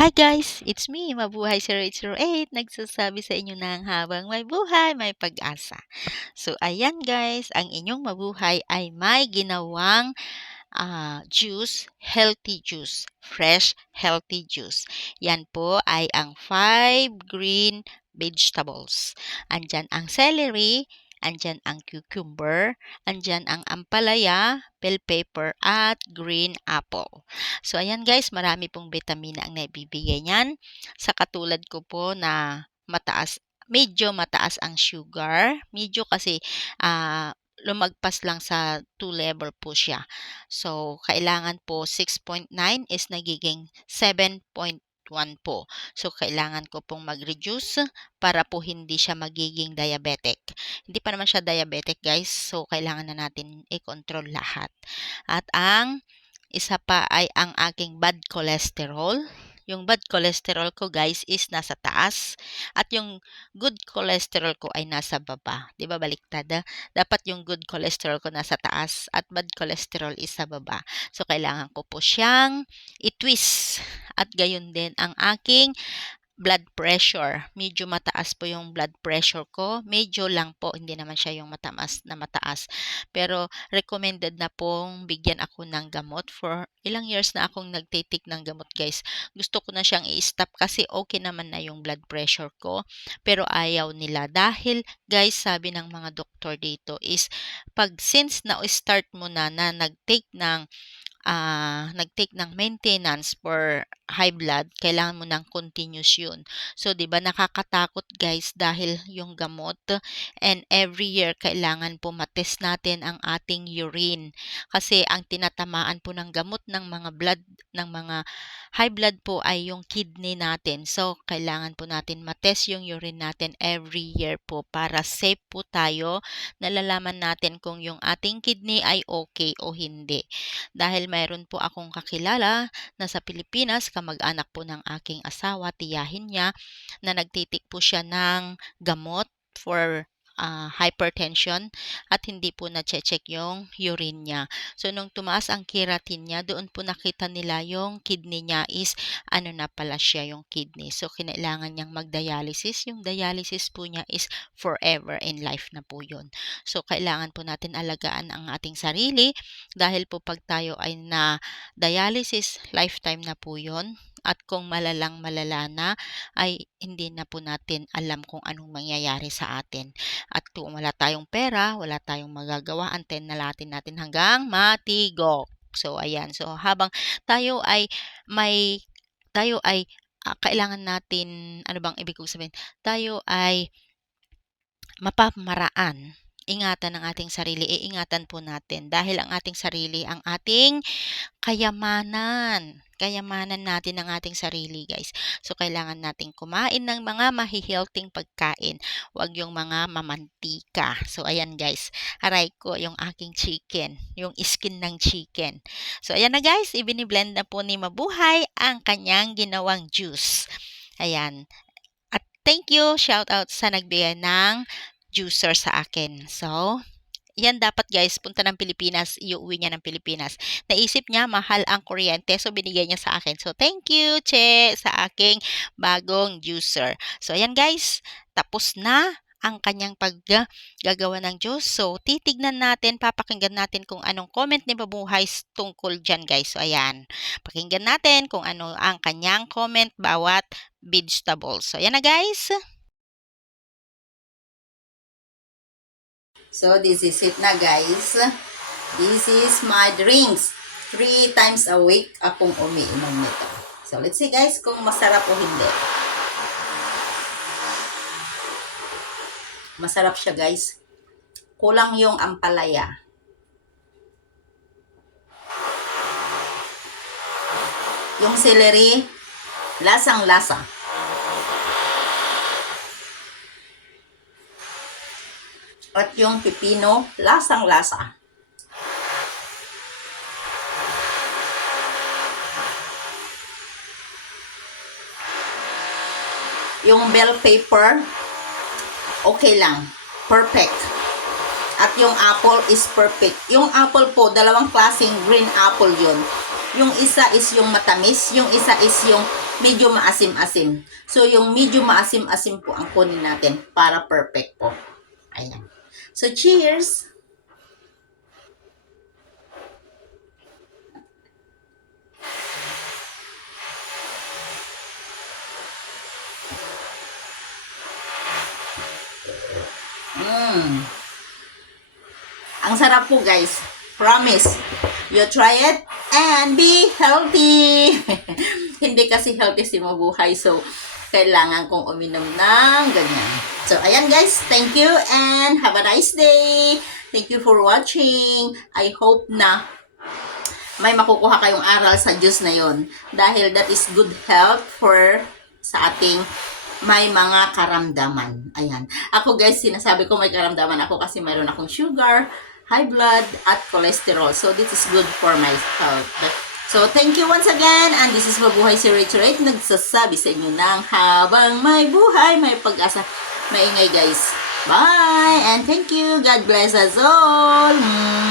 Hi guys, it's me, Mabuhay0808, nagsasabi sa inyo ng habang may buhay, may pag-asa. So ayan guys, ang inyong mabuhay ay may ginawang juice, healthy juice, fresh healthy juice. Yan po ay ang 5 green vegetables. Andyan ang celery, andyan ang cucumber, andyan ang ampalaya, bell pepper, at green apple. So ayan guys, marami pong vitamina ang naibibigay niyan. Sa katulad ko po na medyo mataas ang sugar, medyo kasi lumagpas lang sa 2 level po siya. So, kailangan po 6.9 is nagiging 7.1 po. So, kailangan ko pong mag-reduce para po hindi siya magiging diabetic. Hindi pa naman siya diabetic guys, so kailangan na natin i-control lahat. At ang isa pa ay ang aking bad cholesterol. Yung bad cholesterol ko guys is nasa taas at yung good cholesterol ko ay nasa baba. 'Di ba baliktad? Dapat yung good cholesterol ko nasa taas at bad cholesterol is sa baba. So kailangan ko po siyang i-twist at gayon din ang aking blood pressure. Medyo mataas po yung blood pressure ko. Medyo lang po, hindi naman siya yung mataas na mataas. Pero recommended na pong bigyan ako ng gamot for ilang years na akong nagtitik ng gamot guys. Gusto ko na siyang i-stop kasi okay naman na yung blood pressure ko. Pero ayaw nila dahil guys sabi ng mga doktor dito is since na-start mo na nag-take ng maintenance for high blood, kailangan mo ng continuous yun. So, di ba nakakatakot guys dahil yung gamot and every year kailangan po matest natin ang ating urine. Kasi ang tinatamaan po ng gamot ng mga high blood po ay yung kidney natin. So, kailangan po natin matest yung urine natin every year po para safe po tayo. Nalalaman natin kung yung ating kidney ay okay o hindi. Dahil mayroon po akong kakilala na sa Pilipinas, kamag-anak po ng aking asawa, tiyahin niya, na nagtitik po siya ng gamot for hypertension at hindi po na-check yung urine niya. So, nung tumaas ang keratin niya, doon po nakita nila yung kidney niya is ano na pala siya yung kidney. So, kinailangan niyang mag-dialysis. Yung dialysis po niya is forever in life na po yun. So, kailangan po natin alagaan ang ating sarili dahil po pag tayo ay na dialysis, lifetime na po yun. At kung malalang malala na, ay hindi na po natin alam kung anong mangyayari sa atin. At kung wala tayong pera, wala tayong magagawa, antayin na natin hanggang matigok. So, ayan. So, habang tayo ay kailangan natin, ano bang ibig kong sabihin? Tayo ay mapamaraan. Ingatan ang ating sarili, iingatan po natin dahil ang ating sarili ang ating kayamanan. Kayamanan natin ang ating sarili, guys. So, kailangan nating kumain ng mga mahi-healthing pagkain. Huwag yung mga mamantika. So, ayan, guys. Aray ko yung aking chicken. Yung skin ng chicken. So, ayan na, guys. Ibini-blend na po ni Mabuhay ang kanyang ginawang juice. Ayan. At thank you. Shout out sa nagbigay ng juicer sa akin. So, yan dapat guys, punta ng Pilipinas, iuwi niya ng Pilipinas. Naisip niya, mahal ang kuryente, so binigay niya sa akin. So, thank you, Che, sa aking bagong juicer. So, ayan guys, tapos na ang kanyang paggagawa ng juice. So, titignan natin, papakinggan natin kung anong comment ni Mabuhay tungkol dyan guys. So, ayan, pakinggan natin kung ano ang kanyang comment bawat vegetables. So, ayan na guys. So, this is it na guys. This is my drinks. 3 times a week akong umiinom nito. So, let's see guys kung masarap o hindi. Masarap siya guys. Kulang yung ampalaya. Yung celery, lasang-lasa. At yung pipino, lasang-lasa. Yung bell pepper, okay lang. Perfect. At yung apple is perfect. Yung apple po, dalawang klaseng green apple yun. Yung isa is yung matamis, yung isa is yung medyo maasim-asim. So, yung medyo maasim-asim po ang kunin natin para perfect po. Ayan. So, cheers! Ang sarap po guys. Promise. You try it and be healthy. Hindi kasi healthy si mabuhay. So, kailangan kong uminom ng ganyan. So, ayan guys. Thank you and have a nice day. Thank you for watching. I hope na may makukuha kayong aral sa juice na yon. Dahil that is good health for sa ating may mga karamdaman. Ayan. Ako guys, sinasabi ko may karamdaman ako kasi mayroon akong sugar, high blood, at cholesterol. So, this is good for my health. So, thank you once again. And this is Mabuhay si Rachel Wright. Nagsasabi sa inyo ng habang may buhay, may pag-asa. Maingay guys. Bye! And thank you. God bless us all.